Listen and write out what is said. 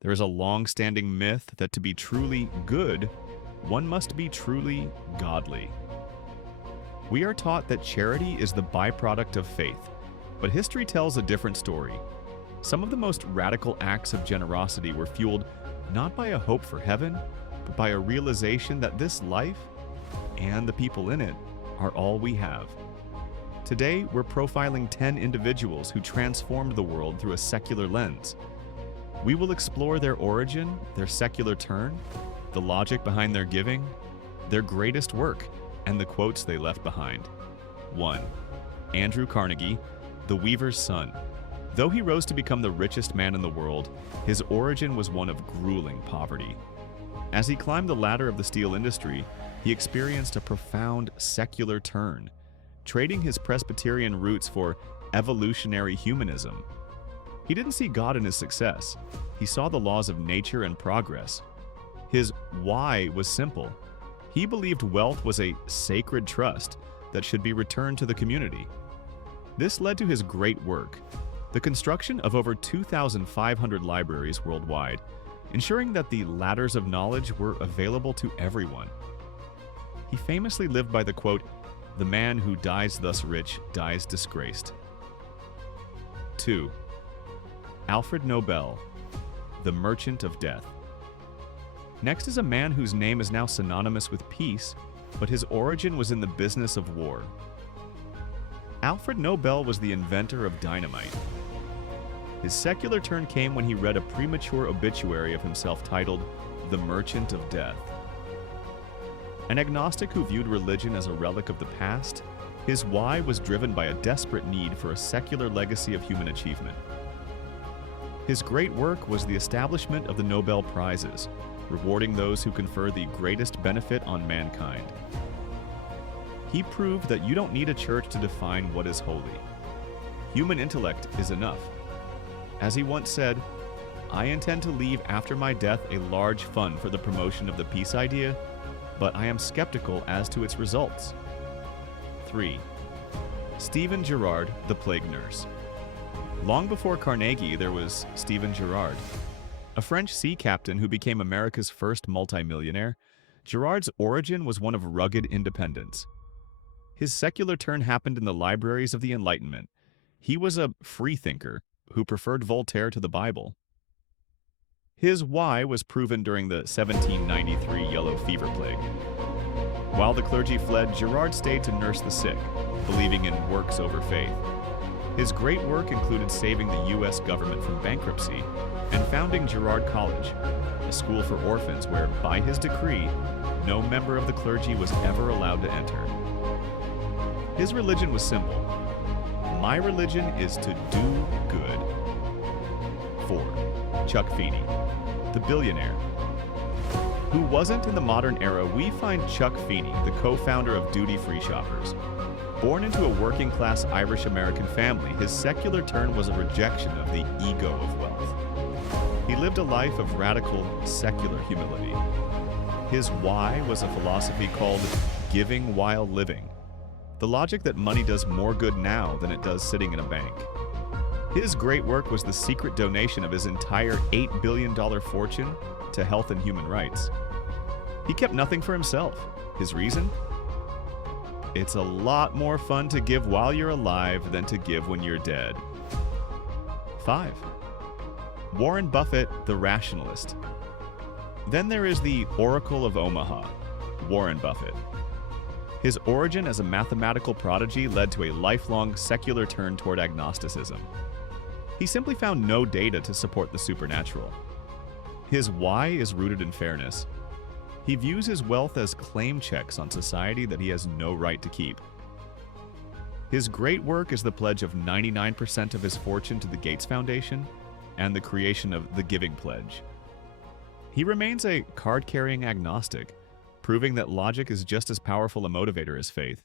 There is a long-standing myth that to be truly good, one must be truly godly. We are taught that charity is the byproduct of faith, but history tells a different story. Some of the most radical acts of generosity were fueled not by a hope for heaven, but by a realization that this life and the people in it are all we have. Today, we're profiling 10 individuals who transformed the world through a secular lens. We will explore their origin, their secular turn, the logic behind their giving, their greatest work, and the quotes they left behind. 1. Andrew Carnegie, the weaver's son. Though he rose to become the richest man in the world, his origin was one of grueling poverty. As he climbed the ladder of the steel industry, he experienced a profound secular turn, trading his Presbyterian roots for evolutionary humanism. He didn't see God in his success. He saw the laws of nature and progress. His why was simple. He believed wealth was a sacred trust that should be returned to the community. This led to his great work, the construction of over 2,500 libraries worldwide, ensuring that the ladders of knowledge were available to everyone. He famously lived by the quote, "The man who dies thus rich dies disgraced." 2. Alfred Nobel, the Merchant of Death. Next is a man whose name is now synonymous with peace, but his origin was in the business of war. Alfred Nobel was the inventor of dynamite. His secular turn came when he read a premature obituary of himself titled, "The Merchant of Death." An agnostic who viewed religion as a relic of the past, his why was driven by a desperate need for a secular legacy of human achievement. His great work was the establishment of the Nobel Prizes, rewarding those who confer the greatest benefit on mankind. He proved that you don't need a church to define what is holy. Human intellect is enough. As he once said, "I intend to leave after my death a large fund for the promotion of the peace idea, but I am skeptical as to its results." 3. Stephen Girard, the plague nurse. Long before Carnegie, there was Stephen Girard. A French sea captain who became America's first multimillionaire, Girard's origin was one of rugged independence. His secular turn happened in the libraries of the Enlightenment. He was a freethinker who preferred Voltaire to the Bible. His why was proven during the 1793 yellow fever plague. While the clergy fled, Girard stayed to nurse the sick, believing in works over faith. His great work included saving the U.S. government from bankruptcy and founding Girard College, a school for orphans where, by his decree, no member of the clergy was ever allowed to enter. His religion was simple. My religion is to do good. 4. Chuck Feeney, the billionaire. Who wasn't in the modern era, we find Chuck Feeney, the co-founder of Duty Free Shoppers. Born into a working-class Irish-American family, his secular turn was a rejection of the ego of wealth. He lived a life of radical, secular humility. His why was a philosophy called giving while living, the logic that money does more good now than it does sitting in a bank. His great work was the secret donation of his entire $8 billion fortune to health and human rights. He kept nothing for himself. His reason? It's a lot more fun to give while you're alive than to give when you're dead. 5. Warren Buffett, the rationalist. Then there is the Oracle of Omaha, Warren Buffett. His origin as a mathematical prodigy led to a lifelong secular turn toward agnosticism. He simply found no data to support the supernatural. His why is rooted in fairness. He views his wealth as claim checks on society that he has no right to keep. His great work is the pledge of 99% of his fortune to the Gates Foundation and the creation of the Giving Pledge. He remains a card-carrying agnostic, proving that logic is just as powerful a motivator as faith.